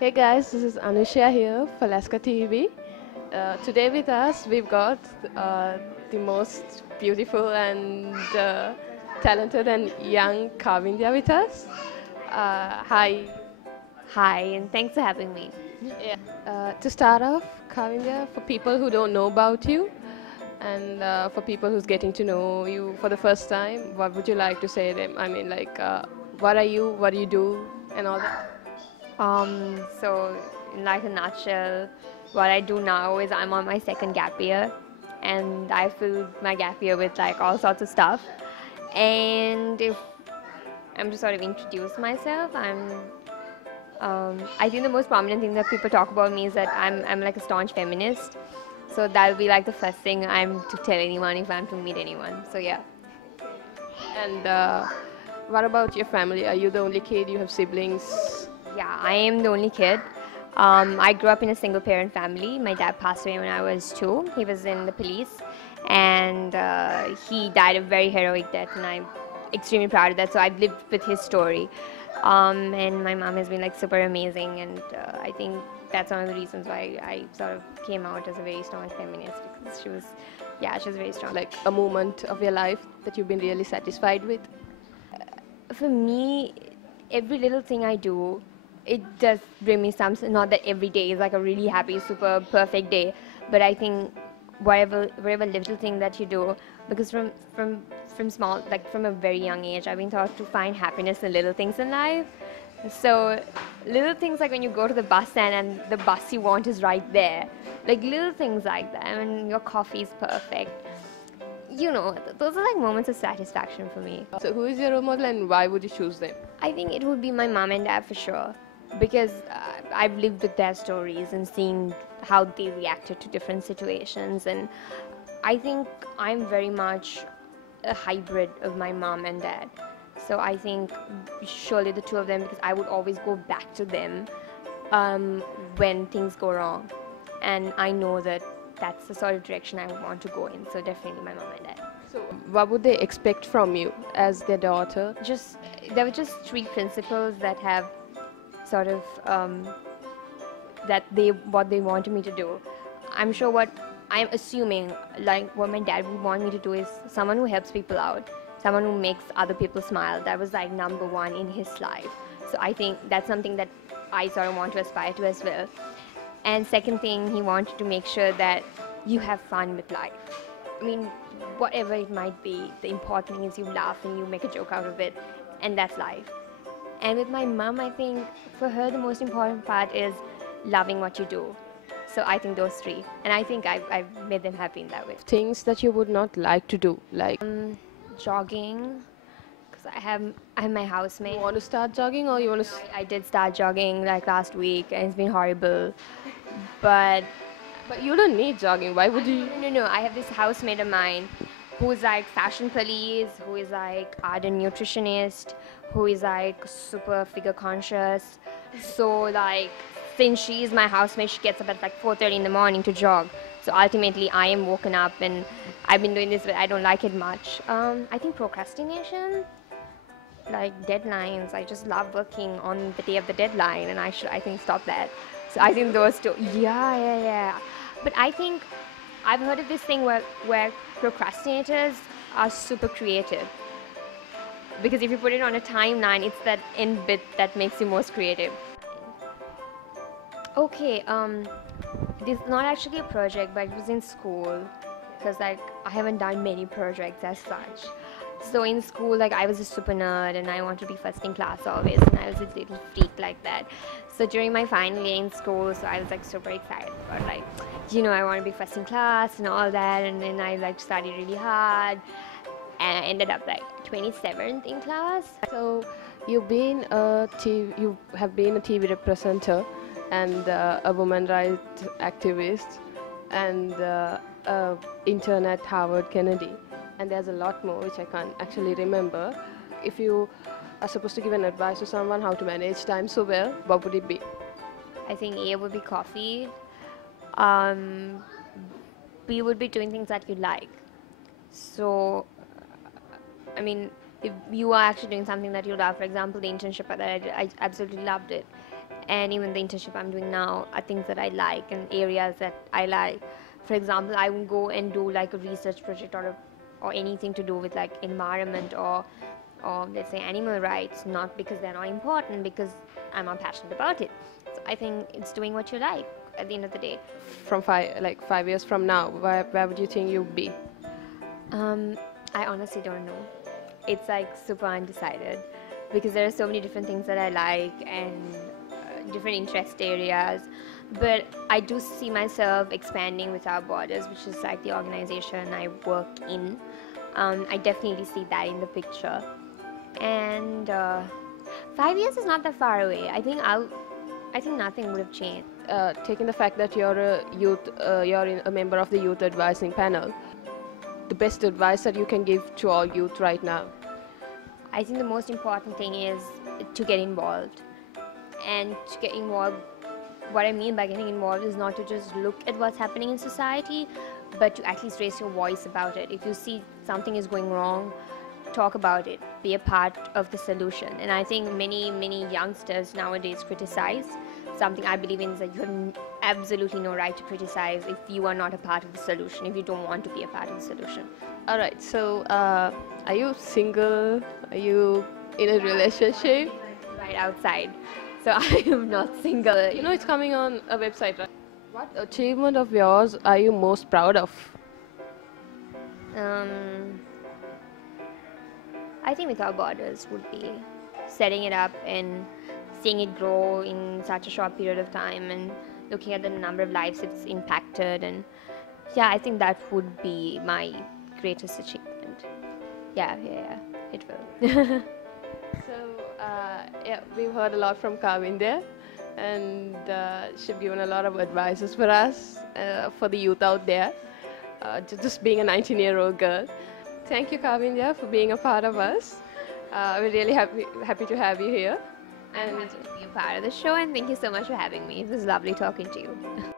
Hey guys, this is Anusha here for Laska TV. Today with us we've got the most beautiful and talented and young Kavindya with us. Hi. Hi, and thanks for having me. Yeah. To start off, Kavindya, for people who don't know about you and for people who's getting to know you for the first time, what would you like to say to them? I mean, like, what are you, what do you do, and all that? So in like a nutshell, what I do now is I'm on my second gap year, and I filled my gap year with like all sorts of stuff. And if I'm to sort of introduce myself, I think the most prominent thing that people talk about me is that I'm like a staunch feminist. So that'll be like the first thing I'm to tell anyone if I'm to meet anyone. So yeah. And what about your family? Are you the only kid? You have siblings? Yeah, I am the only kid. I grew up in a single parent family. My dad passed away when I was 2. He was in the police, and he died a very heroic death, and I'm extremely proud of that. So I've lived with his story. And my mom has been like super amazing, and I think that's one of the reasons why I sort of came out as a very strong feminist, because she was very strong. Like a moment of your life that you've been really satisfied with? For me, every little thing I do, it does bring me some. Not that every day is like a really happy, super perfect day, but I think whatever little thing that you do, because from small, like from a very young age, I've been taught to find happiness in little things in life. So little things like when you go to the bus stand and the bus you want is right there, like little things like that. I mean, your coffee is perfect. Those are like moments of satisfaction for me. So who is your role model and why would you choose them? I think it would be my mom and dad for sure, because I've lived with their stories and seen how they reacted to different situations, and I think I'm very much a hybrid of my mom and dad. So I think surely the two of them, because I would always go back to them when things go wrong, and I know that that's the sort of direction I would want to go in. So definitely my mom and dad. So what would they expect from you as their daughter? Just there were just 3 principles that have sort of what they wanted me to do. I'm sure what I'm assuming, like what my dad would want me to do, is someone who helps people out, someone who makes other people smile. That was like number 1 in his life. So I think that's something that I sort of want to aspire to as well. And second thing, he wanted to make sure that you have fun with life. I mean, whatever it might be, the important thing is you laugh and you make a joke out of it, and that's life. And with my mom, I think for her the most important part is loving what you do. So I think those 3, and I think I've made them happy in that way. Things that you would not like to do, like Jogging, because I have my housemate. you want to start jogging or you want to... I did start jogging like last week, and it's been horrible. But But you don't need jogging, why would you? no, I have this housemate of mine who is like fashion police, who is like ardent nutritionist, who is like super figure conscious. So like since she is my housemate, she gets up at like 4:30 in the morning to jog. So ultimately I am woken up, and I've been doing this, but I don't like it much. I think procrastination, like deadlines. I just love working on the day of the deadline, and I think stop that. So I think those 2. Yeah. But I think I've heard of this thing where procrastinators are super creative, because if you put it on a timeline, it's that end bit that makes you most creative. Okay, this is not actually a project, but it was in school, because like I haven't done many projects as such. So in school, like I was a super nerd, and I wanted to be first in class always, and I was a little freak like that. So during my final year in school, so I was like super excited about like, I want to be first in class and all that, and then I like studied really hard, and I ended up like 27th in class. So you have been a TV representative and a woman rights activist and a intern at Harvard Kennedy, and there's a lot more which I can't actually remember. If you are supposed to give an advice to someone how to manage time so well, what would it be? I think A would be coffee. B would be doing things that you like. So, I mean, if you are actually doing something that you love, for example, the internship that I absolutely loved it, and even the internship I'm doing now are things that I like and areas that I like. For example, I will go and do like a research project or anything to do with like environment or let's say animal rights, not because they're not important, because I'm not passionate about it. So I think it's doing what you like at the end of the day. From 5 years from now, where would you think you'll be? I honestly don't know. It's like super undecided because there are so many different things that I like and different interest areas. But I do see myself expanding without borders, which is like the organization I work in. I definitely see that in the picture. And 5 years is not that far away. I think nothing would have changed. Taking the fact that you're a member of the youth advising panel, the best advice that you can give to all youth right now? I think the most important thing is to get involved. And to get involved, what I mean by getting involved is not to just look at what's happening in society, but to at least raise your voice about it. If you see something is going wrong, talk about it, be a part of the solution. And I think many youngsters nowadays criticize. Something I believe in is that you have absolutely no right to criticize if you are not a part of the solution, if you don't want to be a part of the solution. All right, so are you single? Are you in a relationship? Right outside. So I am not single. You know, it's coming on a website, right? What achievement of yours are you most proud of? I think Without Borders would be setting it up and seeing it grow in such a short period of time and looking at the number of lives it's impacted. And yeah, I think that would be my greatest achievement. Yeah, it will. So, we've heard a lot from Kavindya, and she's given a lot of advices for us, for the youth out there, just being a 19-year-old girl. Thank you, Kavindya, for being a part of us. We're really happy to have you here. And I'm happy to be a part of the show, and thank you so much for having me. It was lovely talking to you.